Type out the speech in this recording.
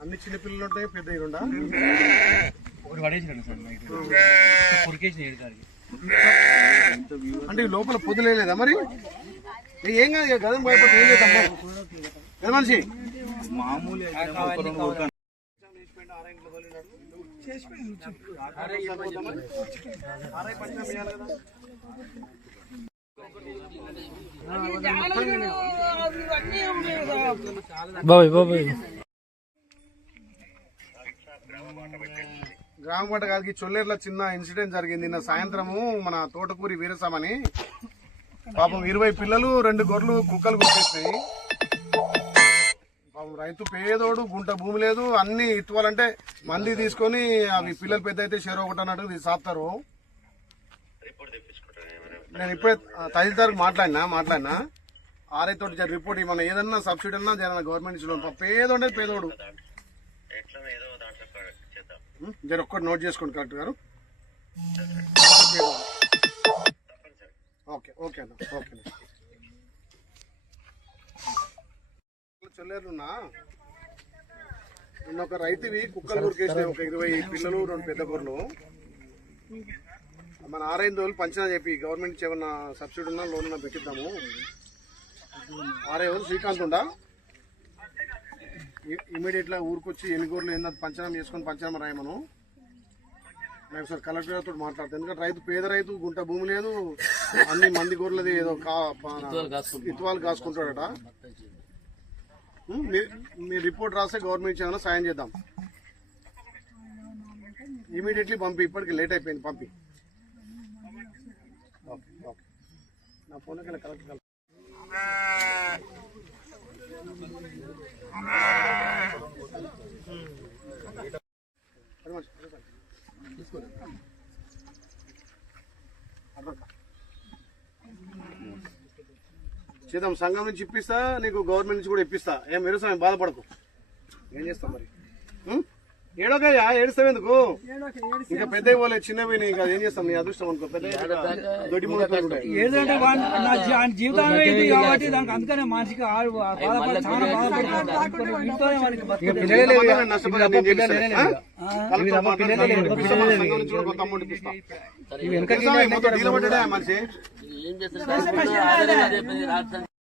అన్ని చిన్న పిల్లలు ఉంటాయి? పెద్ద ఉండా ఒకటి పడేసిరండి సార్ కొరికేసిన అంటే లోపల పొద్దులేదా మరి? ఏ కాదు గదం భయపడి ఏం చేద్దాం? మనిషి? బాబాయ్ బాబాయ్. గ్రామ పట్టగారికి చొల్లేరులో చిన్న ఇన్సిడెంట్ జరిగింది. నిన్న సాయంత్రము మన తోటకూరి వీరసామని. పాపం ఇరవై పిల్లలు రెండు గొర్రెలు కుక్కలు కొట్టేసినాయి. పాపం రైతు పేదోడు గుంట భూమి లేదు. అన్ని ఇత్వాలంటే మంది తీసుకొని అవి పిల్లలు పెద్ద అయితే షేర్ ఒకటి అన్నట్టు ఇది సాపుతారు నేను ఇప్పుడే తహసీల్దార్కి మాట్లాడినా మాట్లాడినా. ఆర్ఐ తోటి జర రిపోర్ట్ ఇవ్వమన్నా ఏదన్నా సబ్సిడీ అన్నా జర గవర్నమెంట్ నుంచి లోన్. పేదోడే పేదోడు? జర ఒక్కటి నోట్ చేసుకోండి కరెక్ట్ గారు. ఓకే ఓకే అన్న ఓకే అన్న. చొల్లేరున్నా? నిన్న ఒక రైతువి కుక్కలు గురికేసినాయి ఒక ఇరవై పిల్లలు రెండు పెద్ద గొర్రెలు మన ఆరైదు రోజులు పంచినా చెప్పి గవర్నమెంట్ ఏమన్నా సబ్సిడీ ఉన్నా లోన్ ఉన్నా పెట్టిద్దాము. ఆరే రోజులు శ్రీకాంత్ ఉండా? ఇమీడియట్గా ఊరికొచ్చి ఎన్ని గొర్రెలు ఏందో పంచనామా చేసుకొని పంచనామా రాయమను నేను ఒకసారి కలెక్టర్ గారితో మాట్లాడతాను ఎందుకంటే రైతు పేద రైతు గుంట భూమి లేదు అన్ని మంది గొర్రెలది ఏదో ఇత్వాలు కాసుకుంటాడట మీ రిపోర్ట్ రాస్తే గవర్నమెంట్ ఏమైనా సాయం చేద్దాం. ఇమీడియట్లీ పంపి ఇప్పటికి లేట్ అయిపోయింది పంపి. Okay okay. నా ఫోన్ కలెక్టర్. చేద్దాం. సంఘం నుంచి ఇప్పిస్తా నీకు గవర్నమెంట్ నుంచి కూడా ఇప్పిస్తా. ఏం వ్యవసాయం బాధపడకు. ఏం చేస్తాం మరి? ఏడోకయ్యా ఏడుస్తావు ఎందుకు ఇంకా పెద్ద పోలే చిన్నవి ఇంకా ఏం చేస్తాం నీ అదృష్టం అనుకో పెద్ద దొడ్డి ఏదంటే ఇది కాబట్టి దానికి అందుకనే మనిషికి మనిషి